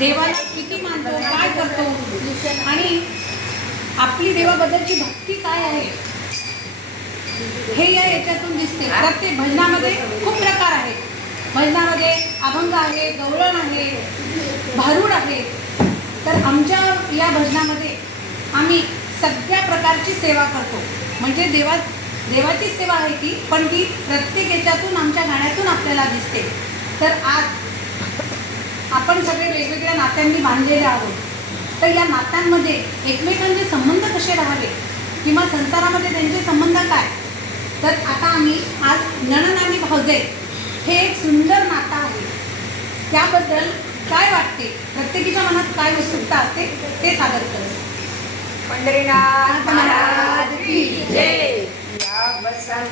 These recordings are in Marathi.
देवाला किती मानतो काय करतो? आणि आपली देवाबद्दलची भक्ती काय आहे? हे या याच्यातून दिसते. प्रत्येक भजनामध्ये खूप प्रकार आहेत. भजनामध्ये अभंग आहे गवळण आहे भारूड आहे. तर आमच्या या भजनामध्ये आम्ही सगळ्या प्रकारची सेवा करतो. म्हणजे देवा देवाची सेवा आहे ती पण ती प्रत्येक याच्यातून आमच्या गाण्यातून आपल्याला दिसते. तर आज आपण सगळे वेगवेगळ्या नात्यांनी बांधलेले आहोत. तर या नात्यांमध्ये एकमेकांचे संबंध कसे राहावे? किंवा संसारामध्ये त्यांचे संबंध काय? तर आता आम्ही आज नणन आणि भावजे हे एक सुंदर नातं आहे. त्याबद्दल काय वाटते? प्रत्येकीच्या मनात काय उत्सुकता असते ते सादर करतो पंढरीनाथ महाराज की जय. या बसा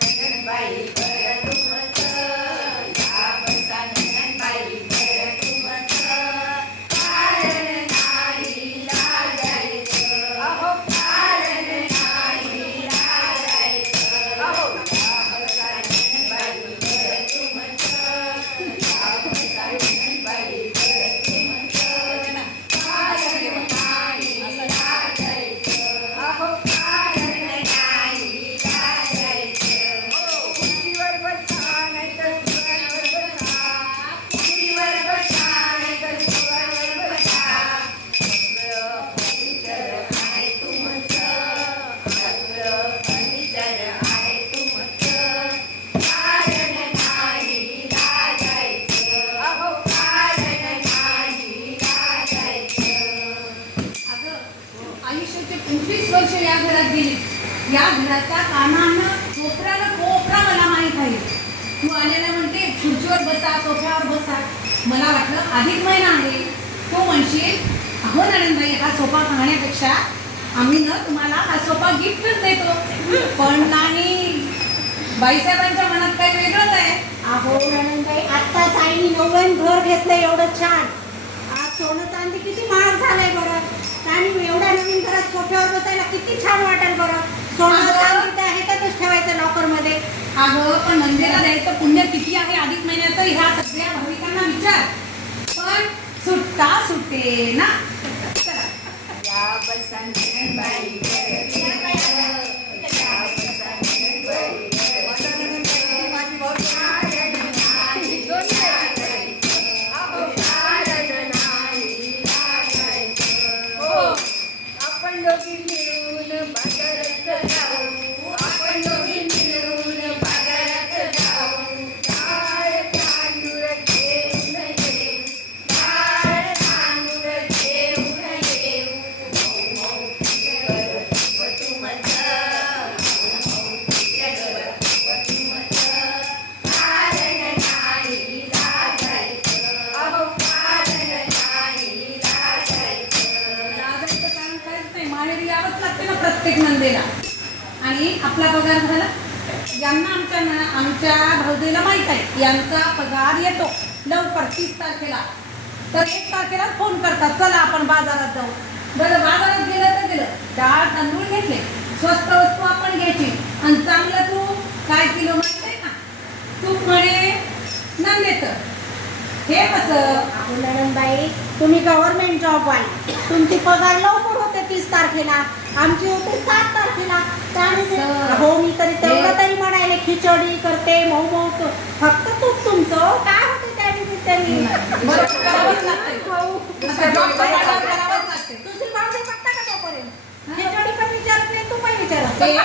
घराच्या कानानं कोपऱ्याला कोपरा मला माहीत आहे. तू आलेला म्हणते खुर्चीवर बसा सोफ्यावर बसा. मला वाटलं अधिक महिना आहे. तो म्हणशील अहो नणंदबाई हा सोफा पाहण्यापेक्षा आम्ही ना तुम्हाला हा सोफा गिफ्टच देतो. पण नाही. बाईसाहेबांच्या मनात काही वेगळंच आहे. अहो नणंदबाई आत्ताच आईने नवीन घर घेतलं एवढं छान. आज सोनं चांदी किती महाग झालंय बरं. आणि एवढ्या नवीन घरात सोफ्यावर बसायला किती छान वाटेल बरं. पण नंदेला द्यायचं पुण्य किती आहे अधिक महिन्याचं ह्या सगळ्या भाविकांना विचार. पण सुट्टा सुटे ना चला. या बसंतबाई. आपला पगार झाला. यांना आमच्या आमच्या भाऊजेला माहीत आहे. यांचा पगार येतो लवकर तीस तारखेला. तर एक तारखेला फोन करतात चला आपण बाजारात जाऊ. बरं बाजारात गेलं तर गेलं. डाळ तांदूळ घेतले. स्वस्त वस्तू आपण घ्यायची. आणि चांगलं तू काय किलो म्हणते आहे ना? तूप म्हणे नंदेचं हे कसं? मॅडम बाई तुम्ही गव्हर्नमेंट जॉब जॉबवाले तुमची पगार लवकर होते तीस तारखेला. आमची होते सात तारखेला. हो मी तरी तेवढं तरी म्हणायले खिचडी करते मऊ मऊ फक्त तूप तुमचं. काय होते त्या निमित्ताने. हो. दुसरी पण विचारत नाही तू पण ते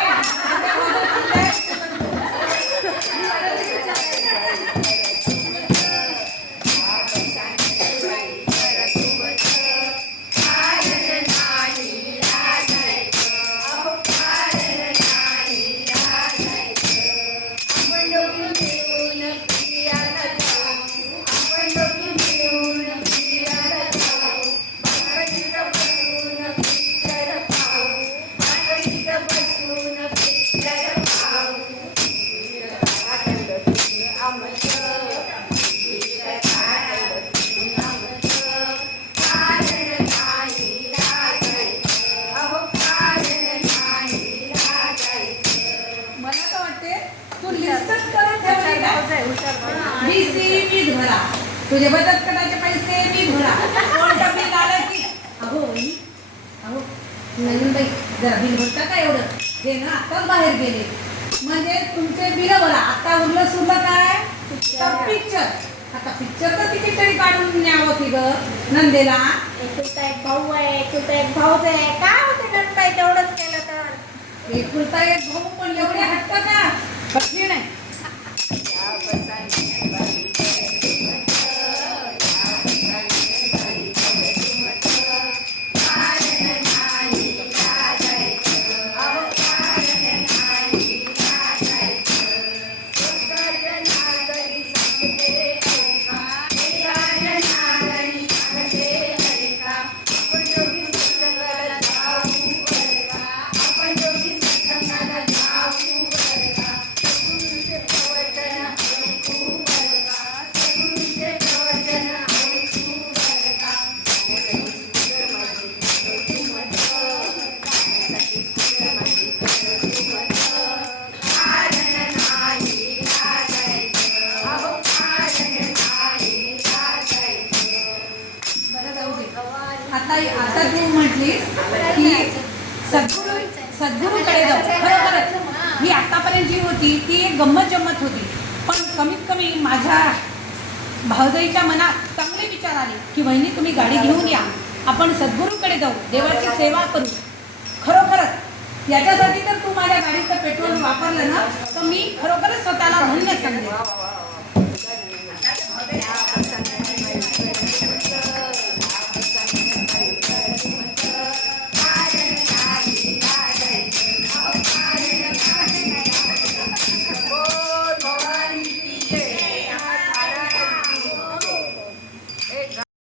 तर वाटते तू लिस्टच करून ठेवली काय बी सी विध भरा. तुझे बचत गटाचे पैसे मी भरा. कोणतं बिल आलं की? अहो अहो नवीनबाई जरा बिल भरता का एवढं? ते ना आत्ताच बाहेर गेले. म्हणजे तुमचे बिल भरा. आता उरलं सुरलं काय? पिक्चर आता पिक्चरचं तिकीट तरी काढून न्यावं की ग नंदेला? एकुलता एक भाऊ आहे एकुलता एक भाऊच आहे. काय होते नंतर तेवढंच केलं तर? एकुलता एक भाऊ पण एवढे हट्ट का? कठीण आहे आता आता तू म्हटलीस की सद्गुरू सद्गुरूकडे जाऊ. खरोखरच. ही आतापर्यंत जी होती ती एक गंमत जम्मत होती. पण कमीत कमी माझ्या भावजाईच्या मनात चांगले विचार आले की वहिनी तुम्ही गाडी घेऊन या. आपण सद्गुरूकडे जाऊ. देवाची सेवा करू. खरोखरच. याच्यासाठी तर तू माझ्या गाडीचं पेट्रोल वापरलं ना तर मी खरोखरच स्वतःला धन्य समजेन.